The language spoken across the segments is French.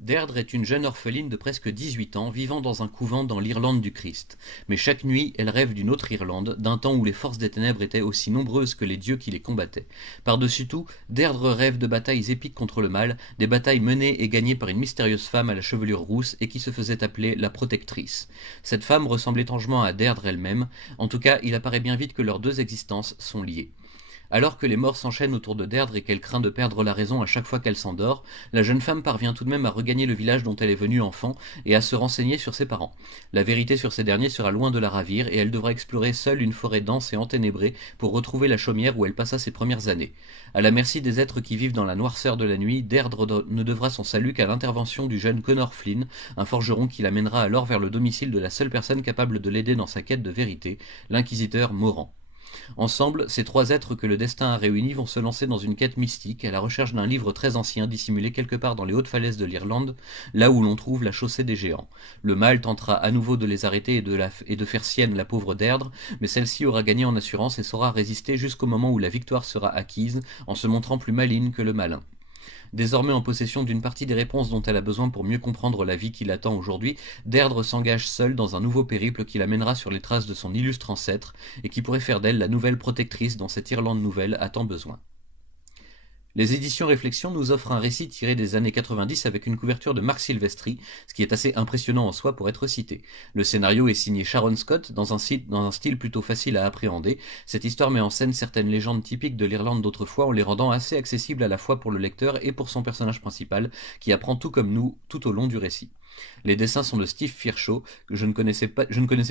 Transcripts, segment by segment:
Deirdre est une jeune orpheline de presque 18 ans vivant dans un couvent dans l'Irlande du Christ. Mais chaque nuit, elle rêve d'une autre Irlande, d'un temps où les forces des ténèbres étaient aussi nombreuses que les dieux qui les combattaient. Par-dessus tout, Deirdre rêve de batailles épiques contre le mal, des batailles menées et gagnées par une mystérieuse femme à la chevelure rousse et qui se faisait appeler la Protectrice. Cette femme ressemble étrangement à Deirdre elle-même, en tout cas il apparaît bien vite que leurs deux existences sont liées. Alors que les morts s'enchaînent autour de Deirdre et qu'elle craint de perdre la raison à chaque fois qu'elle s'endort, la jeune femme parvient tout de même à regagner le village dont elle est venue enfant et à se renseigner sur ses parents. La vérité sur ces derniers sera loin de la ravir et elle devra explorer seule une forêt dense et enténébrée pour retrouver la chaumière où elle passa ses premières années. À la merci des êtres qui vivent dans la noirceur de la nuit, Deirdre ne devra son salut qu'à l'intervention du jeune Connor Flynn, un forgeron qui l'amènera alors vers le domicile de la seule personne capable de l'aider dans sa quête de vérité, l'inquisiteur Moran. Ensemble, ces trois êtres que le destin a réunis vont se lancer dans une quête mystique à la recherche d'un livre très ancien dissimulé quelque part dans les hautes falaises de l'Irlande, là où l'on trouve la chaussée des géants. Le mal tentera à nouveau de les arrêter et de faire sienne la pauvre Deirdre, mais celle-ci aura gagné en assurance et saura résister jusqu'au moment où la victoire sera acquise, en se montrant plus maligne que le malin. Désormais en possession d'une partie des réponses dont elle a besoin pour mieux comprendre la vie qui l'attend aujourd'hui, Deirdre s'engage seule dans un nouveau périple qui l'amènera sur les traces de son illustre ancêtre et qui pourrait faire d'elle la nouvelle protectrice dont cette Irlande nouvelle a tant besoin. Les éditions Réflexion nous offrent un récit tiré des années 90 avec une couverture de Marc Silvestri, ce qui est assez impressionnant en soi pour être cité. Le scénario est signé Sharon Scott dans un style plutôt facile à appréhender. Cette histoire met en scène certaines légendes typiques de l'Irlande d'autrefois en les rendant assez accessibles à la fois pour le lecteur et pour son personnage principal, qui apprend tout comme nous tout au long du récit. Les dessins sont de Steve Fircho, que je ne connaissais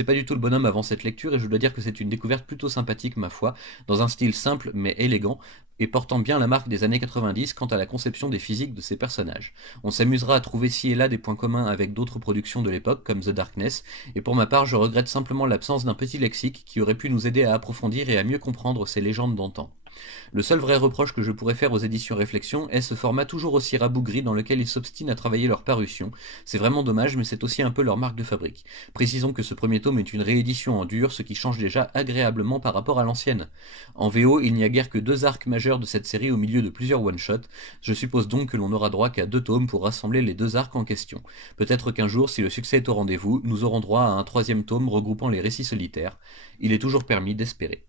pas du tout le bonhomme avant cette lecture et je dois dire que c'est une découverte plutôt sympathique ma foi, dans un style simple mais élégant, et portant bien la marque des années 90 quant à la conception des physiques de ses personnages. On s'amusera à trouver ci et là des points communs avec d'autres productions de l'époque, comme The Darkness, et pour ma part je regrette simplement l'absence d'un petit lexique qui aurait pu nous aider à approfondir et à mieux comprendre ces légendes d'antan. Le seul vrai reproche que je pourrais faire aux éditions Réflexion est ce format toujours aussi rabougri dans lequel ils s'obstinent à travailler leur parution. C'est vraiment dommage, mais c'est aussi un peu leur marque de fabrique. Précisons que ce premier tome est une réédition en dur, ce qui change déjà agréablement par rapport à l'ancienne. En VO, il n'y a guère que deux arcs majeurs de cette série au milieu de plusieurs one-shots. Je suppose donc que l'on n'aura droit qu'à deux tomes pour rassembler les deux arcs en question. Peut-être qu'un jour, si le succès est au rendez-vous, nous aurons droit à un troisième tome regroupant les récits solitaires. Il est toujours permis d'espérer.